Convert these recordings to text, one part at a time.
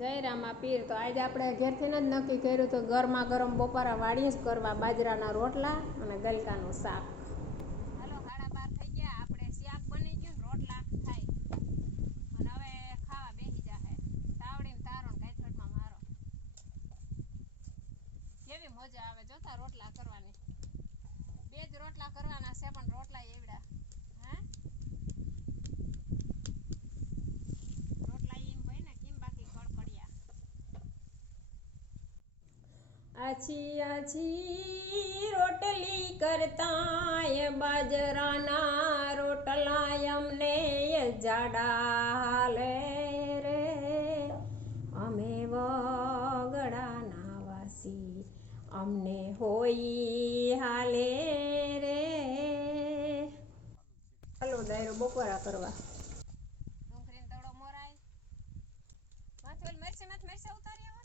જય રામા પીર. તો આજે આપણે ઘેરથી જ નક્કી કર્યું તો ગરમા ગરમ બપોરા વાળીએ જ કરવા બાજરાના રોટલા અને ગલકાનું શાક. હાલો 12:30 થઈ ગયા, આપણે શાક બની ગયું, રોટલા થાય અને હવે ખાવા બેસી જાહે. તાવડીને તારો ને કાઈથોટમાં મારો. કેવી મજા આવે જોતા રોટલા કરવાની. બે જ રોટલા કરવાના છે પણ રોટલા એવડા. હા રોટલા એમ ભાઈ ને કેમ બાકી કડકડિયા. આછી આછી રોટલી કરતા એ બાજરાના રોટલા અમને જાડા હાલે રે. અમે વગડાના વાસી અમને હોય હાલે રે. હાલો દાયરો બપોરા કરવા. ડુંગળીનો તળો મોરાય માથે મરસી ઉતારી આવો.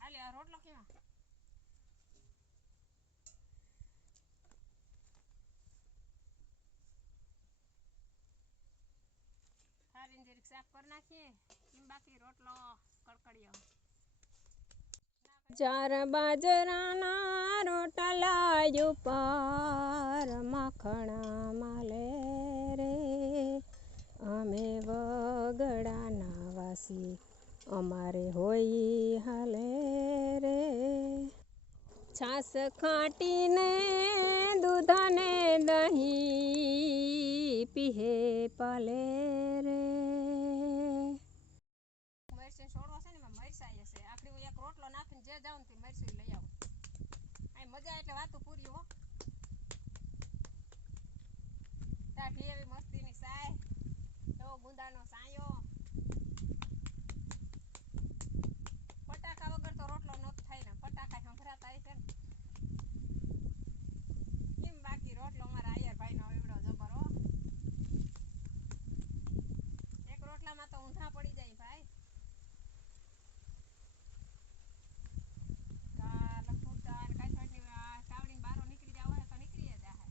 હાલે આ રોટલો કેવા થારીને જરીક સાફ કરી નાખીએ કેમ બાકી રોટલો કડકડિયો. ચાર બાજરાના રોટલા ઉપર માખણા માલે રે. અમે વગડાના વાસી અમારે હોય હાલે રે. છાસ ખાટીને દૂધને દહીં પીહે પાલે રે. મરસી છોડવો છે ને એમાં મરસાઈ હશે. આખરી એક રોટલો નાખીને જે જાઉં ને મરસી લઈ આવું. આ મજા એટલે વાતું પૂરી હો. ટાઢી એવી મસ્તીની સાય એવો ગુંદાનો સાયો. પટાકા વગર તો રોટલો ન થાય ને. પટાકા સંભળાતા છે ને કેમ બાકી રોટલો અમારા આયર ભાઈનો એવડો જબર હો. એક રોટલામાં તો ઊંધા પડી જાય ભાઈ. તાવડીને બારો નીકળી જાવ તો નીકળી જાય.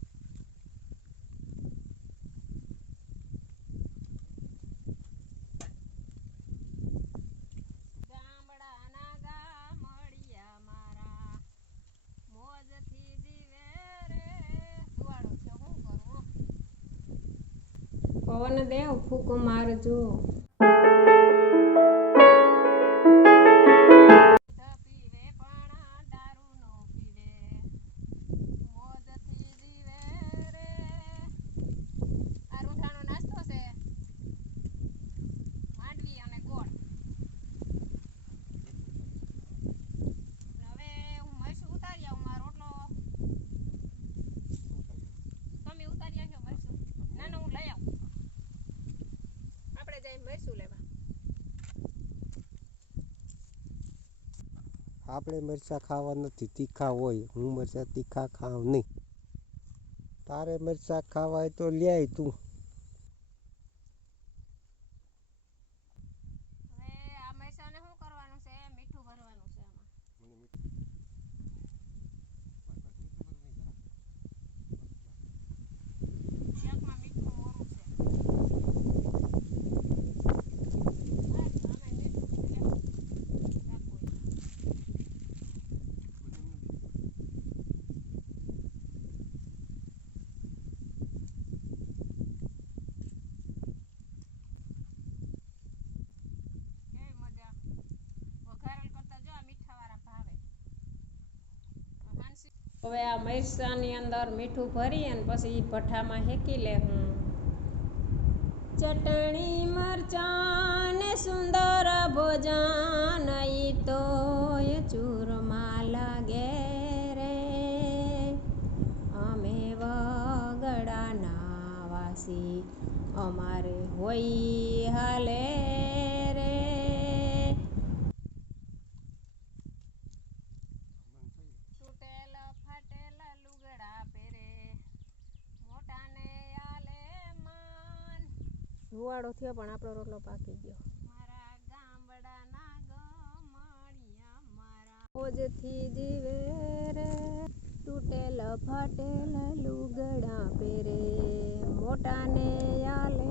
ગામડાના ગામડિયા મારા મોજથી જીવે રે. ધુવાડો છે શું કરું. પવન દેવ ફૂકો મારજો. આપણે મરચાં ખાવા નથી, તીખા હોય. હું મરચાં તીખા ખાવ નહીં. તારે મરચાં ખાવા હોય તો લે તું. હવે આ મરચાની અંદર મીઠું ભરી અને પછી ભઠ્ઠામાં હેકી લે હું. ચટણી મરચાં ને સુંદર ભોજન ઈ તો ચૂરમાં લાગે રે. અમે વગડાના વાસી અમારે હોય હાલે રે. તૂટેલ ફાટેલ લુગડા પહેરે મોટાને આલે માન. ધુવાડો થયો પણ આપણો રોટલો પાકી ગયો. મારા ગામડાના ગમણિયા મારા મોજથી જીવે રે. તૂટેલ ફાટેલ લુગડા પહેરે મોટાને આલે